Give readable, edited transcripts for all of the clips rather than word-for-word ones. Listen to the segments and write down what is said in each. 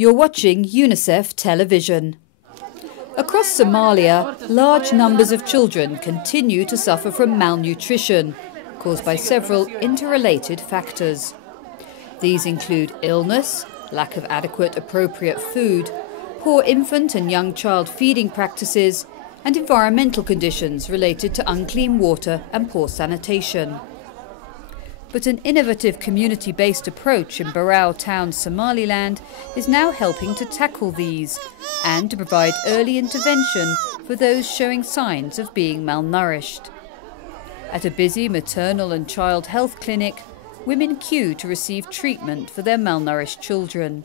You're watching UNICEF television. Across Somalia, large numbers of children continue to suffer from malnutrition, caused by several interrelated factors. These include illness, lack of adequate appropriate food, poor infant and young child feeding practices, and environmental conditions related to unclean water and poor sanitation. But an innovative community-based approach in Barao town, Somaliland, is now helping to tackle these and to provide early intervention for those showing signs of being malnourished. At a busy maternal and child health clinic, women queue to receive treatment for their malnourished children.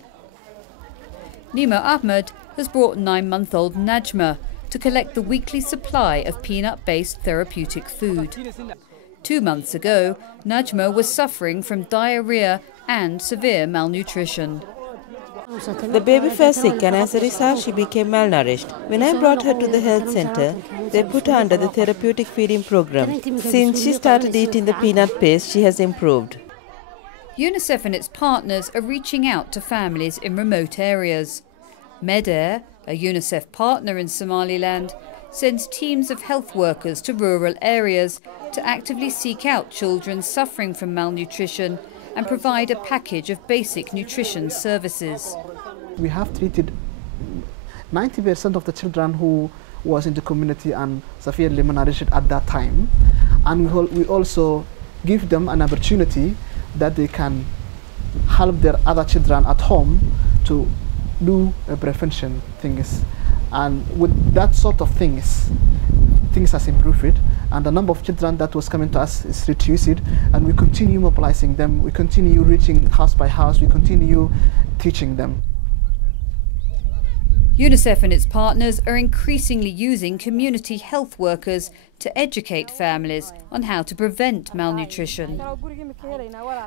Nima Ahmed has brought 9-month-old Najma to collect the weekly supply of peanut-based therapeutic food. 2 months ago, Najma was suffering from diarrhea and severe malnutrition. The baby fell sick and as a result she became malnourished. When I brought her to the health center, they put her under the therapeutic feeding program. Since she started eating the peanut paste, she has improved. UNICEF and its partners are reaching out to families in remote areas. Medair, a UNICEF partner in Somaliland, sends teams of health workers to rural areas to actively seek out children suffering from malnutrition and provide a package of basic nutrition services. We have treated 90% of the children who was in the community and severely malnourished at that time, and we also give them an opportunity that they can help their other children at home to do prevention things. And with that sort of things has improved, and the number of children that was coming to us is reduced, and we continue mobilizing them, we continue reaching house by house, we continue teaching them. UNICEF and its partners are increasingly using community health workers to educate families on how to prevent malnutrition.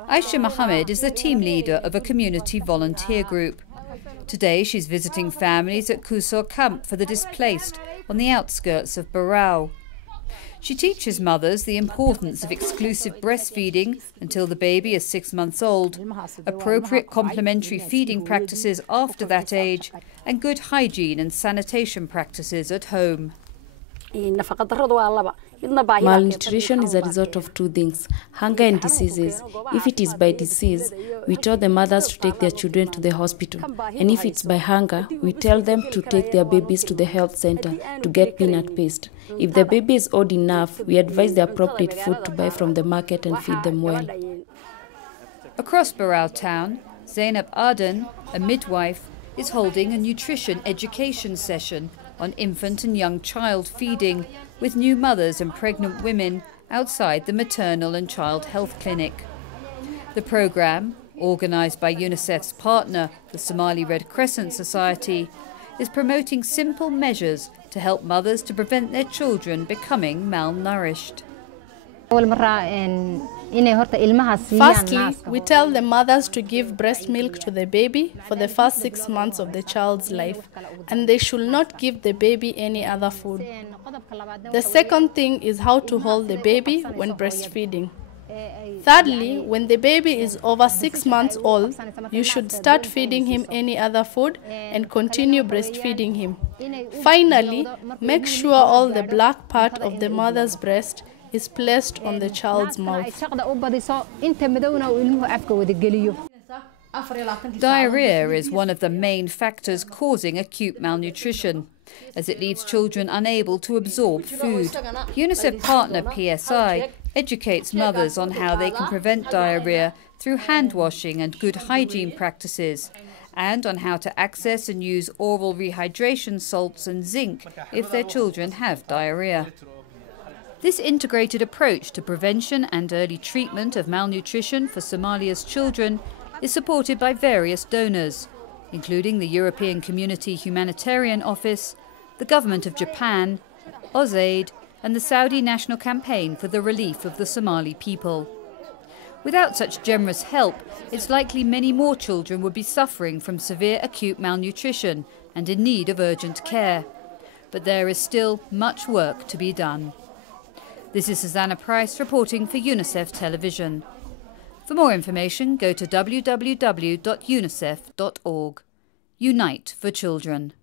Aisha Mohammed is the team leader of a community volunteer group. Today she's visiting families at Kusor camp for the displaced on the outskirts of Barao. She teaches mothers the importance of exclusive breastfeeding until the baby is 6 months old, appropriate complementary feeding practices after that age, and good hygiene and sanitation practices at home. Malnutrition is a result of 2 things, hunger and diseases. If it is by disease, we tell the mothers to take their children to the hospital. And if it's by hunger, we tell them to take their babies to the health center to get peanut paste. If the baby is old enough, we advise the appropriate food to buy from the market and feed them well. Across Barao town, Zainab Aden, a midwife, is holding a nutrition education session on infant and young child feeding with new mothers and pregnant women outside the maternal and child health clinic. The programme, organised by UNICEF's partner, the Somali Red Crescent Society, is promoting simple measures to help mothers to prevent their children becoming malnourished. Firstly, we tell the mothers to give breast milk to the baby for the first 6 months of the child's life, and they should not give the baby any other food. The second thing is how to hold the baby when breastfeeding. Thirdly, when the baby is over 6 months old, you should start feeding him any other food and continue breastfeeding him. Finally, make sure all the black part of the mother's breast is placed on the child's mouth. Diarrhea is one of the main factors causing acute malnutrition, as it leaves children unable to absorb food. UNICEF partner PSI educates mothers on how they can prevent diarrhea through hand washing and good hygiene practices, and on how to access and use oral rehydration salts and zinc if their children have diarrhea. This integrated approach to prevention and early treatment of malnutrition for Somalia's children is supported by various donors, including the European Community Humanitarian Office, the Government of Japan, AusAid, and the Saudi National Campaign for the Relief of the Somali People. Without such generous help, it's likely many more children would be suffering from severe acute malnutrition and in need of urgent care. But there is still much work to be done. This is Susanna Price reporting for UNICEF Television. For more information, go to www.unicef.org. Unite for Children.